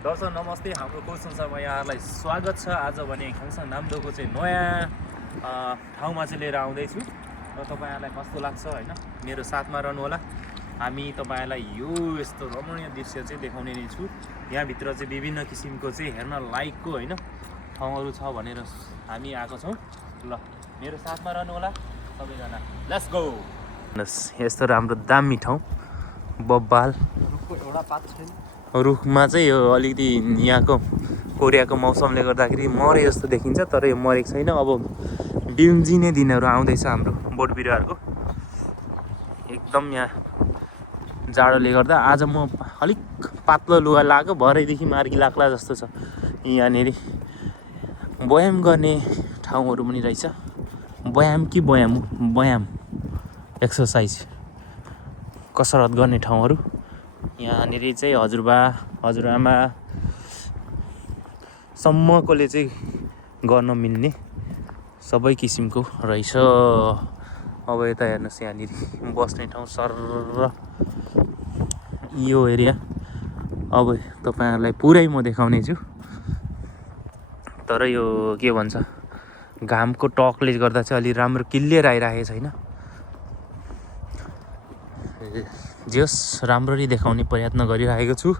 दर्शक नमस्ते, हाम्रो कोच संसारमा यहाँहरूलाई स्वागत छ। आज भने ख्याङ्साङ नामदोको चाहिँ नयाँ ठाउँमा चाहिँ लिएर आउँदैछु र तपाईँहरूलाई कस्तो लाग्छ होइन, मेरो साथमा रहनु होला। हामी तपाईँहरूलाई यो यस्तो रमणीय दृश्य चाहिँ देखाउने नै छु। यहाँभित्र चाहिँ विभिन्न किसिमको चाहिँ हेर्न लायकको होइन ठाउँहरू छ भनेर हामी आएको छौँ। ल मेरो साथमा रहनु होला सबैजना, लेट्स गो। यस्तो राम्रो दामी ठाउँ, बब्बाल एउटा पात छैन। रुखमा चाहिँ यो अलिकति यहाँको कोरियाको मौसमले गर्दाखेरि मरे जस्तो देखिन्छ, तर यो मरेको छैन। अब बिउजिने दिनहरू आउँदैछ हाम्रो बोट बिरुवाहरूको। एकदम यहाँ जाडोले गर्दा आज म अलिक पातलो लुगा लगाएको, भरेदेखि मार्गी लाग्ला जस्तो छ। यहाँनिर व्यायाम गर्ने ठाउँहरू पनि रहेछ। व्यायाम कि व्यायाम व्यायाम एक्सर्साइज कसरत गर्ने ठाउँहरू यहाँनिर चाहिँ हजुरबा हजुरआमा सम्मकोले चाहिँ गर्न मिल्ने सबै किसिमको रहेछ। अब यता हेर्नुहोस्, यहाँनिर बस्ने ठाउँ सर यो एरिया। अब तपाईँहरूलाई पुरै म देखाउने छु, तर यो के भन्छ, घामको टकले गर्दा चाहिँ अलि राम्रो क्लियर आइरहेको छैन। जस राम्ररी देखाउने प्रयत्न गरिरहेको छु।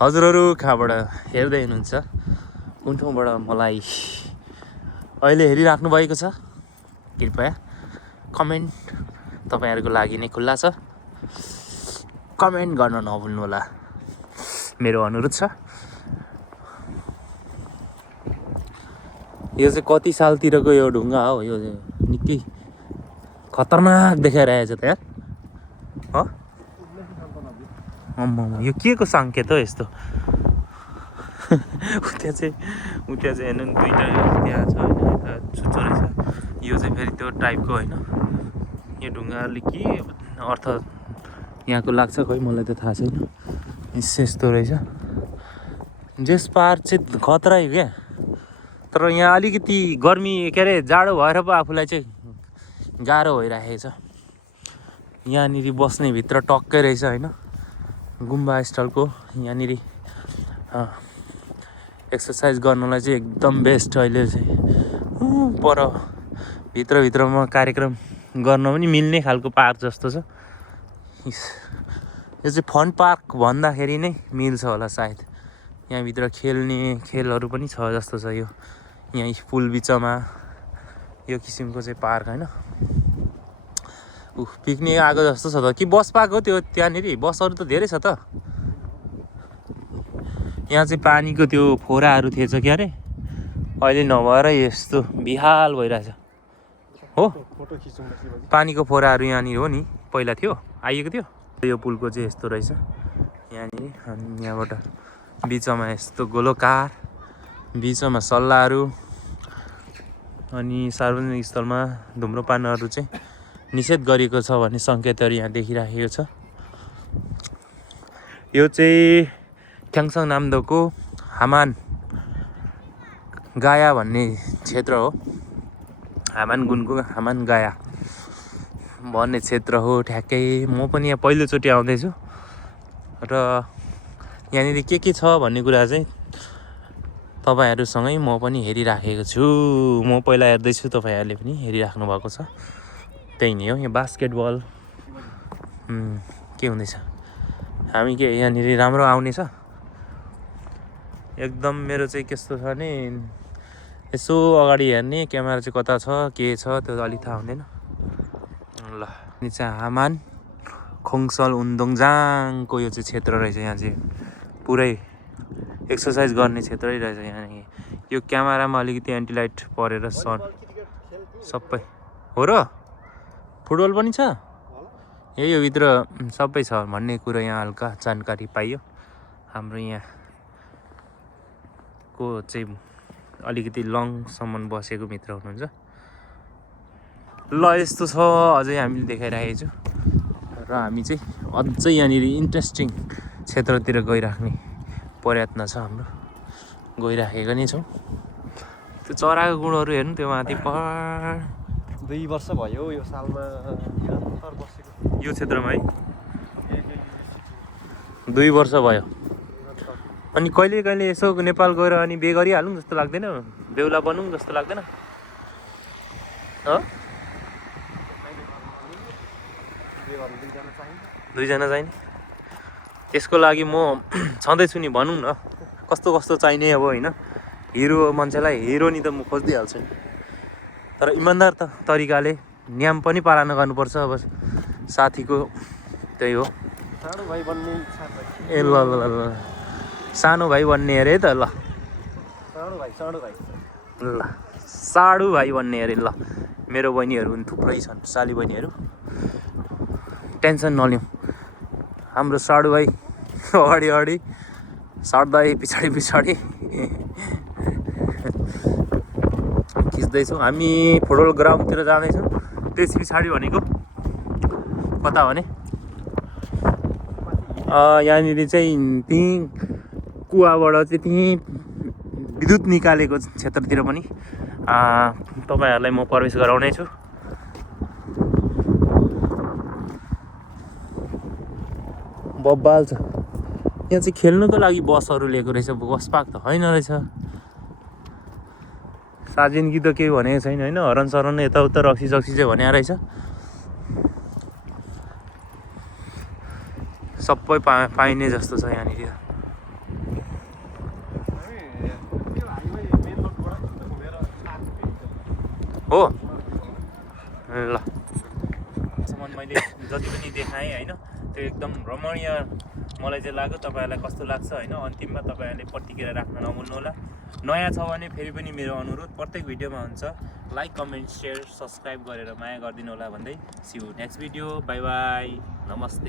हजुरहरू कहाँबाट हेर्दै हुनुहुन्छ, कुन ठाउँबाट मलाई अहिले हेरिराख्नु भएको छ, कृपया कमेन्ट तपाईँहरूको लागि नै खुल्ला छ। कमेन्ट गर्न नभुल्नु होला, मेरो अनुरोध छ। यो चाहिँ कति सालतिरको यो ढुङ्गा हो, यो निकै खतरनाक देखाइरहेछ त यार। यो के को सङ्केत हो यस्तो? त्यहाँ चाहिँ हेर्नु नि, दुईवटा त्यहाँ छ होइन, यता छुच्चो रहेछ। यो चाहिँ फेरि त्यो टाइपको होइन, यो ढुङ्गाहरूले के अर्थ यहाँको लाग्छ खोइ, मलाई त थाहा छैन। यस्तो रहेछ। जेस पार चाहिँ खतरा हो क्या, तर यहाँ अलिकति गर्मी के अरे जाडो भएर पो आफूलाई चाहिँ गाह्रो भइरहेको छ। यहाँनिर बस्ने भित्र टक्कै रहेछ होइन, गुम्बा स्टाइलको। यहाँनिर एक्सर्साइज गर्नलाई चाहिँ एकदम बेस्ट। अहिले चाहिँ पर भित्रभित्रमा कार्यक्रम गर्न पनि मिल्ने खालको पार्क जस्तो छ। यो चाहिँ फन पार्क भन्दाखेरि नै मिल्छ होला सायद। यहाँभित्र खेल्ने खेलहरू पनि छ जस्तो छ। यो यहाँ पुल बिचमा यो किसिमको चाहिँ पार्क होइन। पिकनिक आएको जस्तो छ त, कि बस पाएको त्यो त्यहाँनिर बसहरू त धेरै छ त। यहाँ चाहिँ पानीको त्यो फोराहरू थिएछ क्या अरे, अहिले नभएर यस्तो बिहाल भइरहेछ हो। पानीको फोराहरू यहाँनिर हो नि, पहिला थियो, आइएको थियो। यो पुलको चाहिँ यस्तो रहेछ यहाँनिर। अनि यहाँबाट बिचमा यस्तो गोलोकार, बिचमा सल्लाहरू, अनि सार्वजनिक स्थलमा धुम्रपानहरू चाहिँ निषेध गरिएको छ भन्ने सङ्केतहरू यहाँ देखिराखेको छ। यो चाहिँ ख्याङ्साङ नामदोको हामान गाया भन्ने क्षेत्र हो। हामान गुन्गु हामान गाया भन्ने क्षेत्र हो ठ्याक्कै। म पनि यहाँ पहिलोचोटि आउँदैछु र यहाँनिर के छ भन्ने कुरा चाहिँ तपाईँहरूसँगै म पनि हेरिराखेको छु। म पहिला हेर्दैछु, तपाईँहरूले पनि हेरिराख्नु भएको छ। त्यही नै हो। यो बास्केटबल के हुँदैछ, हामी के यहाँनिर राम्रो आउने छ एकदम। मेरो चाहिँ कस्तो छ भने, यसो अगाडि हेर्ने क्यामेरा चाहिँ कता छ के छ त्यो अलिक थाहा हुँदैन। ल यो चाहिँ हामान खोङसल उन्दोङजाङको यो चाहिँ क्षेत्र रहेछ। यहाँ चाहिँ पुरै एक्सर्साइज गर्ने क्षेत्रै रहेछ। यहाँ यो क्यामेरामा अलिकति एन्टिलाइट परेर सन सबै हो र। फुटबल पनि छ यो भित्र, सबै छ भन्ने कुरो यहाँ हल्का जानकारी पाइयो। हाम्रो यहाँको चाहिँ अलिकति लङसम्म बसेको मित्र हुनुहुन्छ। ल यस्तो छ, अझै हामीले देखाइरहेको छु र हामी चाहिँ अझै यहाँनिर इन्ट्रेस्टिङ क्षेत्रतिर गइराख्ने प्रयत्न छ हाम्रो, गइराखेको नै छौँ। त्यो चराको गुणहरू हेर्नु, त्यो माथि पहाड। 2 वर्ष भयो यो सालमा निरन्तर बसेको यो क्षेत्रमा है। 2 वर्ष भयो अनि कहिले कहिले यसो नेपाल गएर अनि बे गरिहालौँ जस्तो लाग्दैन? बेहुला बनौँ जस्तो लाग्दैन? दुईजना चाहिने? त्यसको लागि म छँदैछु नि, भनौँ न कस्तो कस्तो चाहिने अब होइन। हिरो मान्छेलाई हिरो नि त म खोजिदिइहाल्छु नि, तर इमान्दार तरिकाले नियम पनि पालना गर्नुपर्छ। अब साथीको त्यही हो। सानो भाइ बन्ने इच्छा छ। ए ल ल ल सानो भाइ बन्ने अरे त। ल सानो भाइ ल साडु भाइ बन्ने अरे। ल मेरो बहिनीहरू पनि थुप्रै छन्, साली बहिनीहरू, टेन्सन नलिउँ। हाम्रो साडु भाइ अगाडि अगाडि, साडु भाइ पछाडि पछाडि खिच्दैछौँ हामी। फुटबल ग्राउन्डतिर जाँदैछौँ। त्यस पछाडि भनेको कता भने यहाँनिर चाहिँ त्यहीँ कुवाबाट चाहिँ त्यहीँ विद्युत निकालेको क्षेत्रतिर पनि तपाईँहरूलाई म प्रवेश गराउने छु। बब्बाल छ यहाँ चाहिँ। खेल्नुको लागि बसहरू लिएको रहेछ, बस पार्क त होइन रहेछ। साजिन कि त केही भनेको छैन होइन। हरन सरन यताउता रक्सी सक्सी चाहिँ भने रहेछ। सबै पाइने जस्तो छ यहाँनिर। हो ल सम्म मैले जति पनि देखाएँ होइन, त्यो एकदम रमणीय मलाई चाहिँ लाग्यो। तपाईँहरूलाई कस्तो लाग्छ होइन, अन्तिममा तपाईँहरूले प्रतिक्रिया राख्न नभुल्नुहोला। नयाँ छ भने फेरि पनि मेरो अनुरोध प्रत्येक भिडियोमा हुन्छ, लाइक कमेन्ट सेयर सब्सक्राइब गरेर माया गरिदिनु होला भन्दै see you next video. Bye bye, नमस्ते।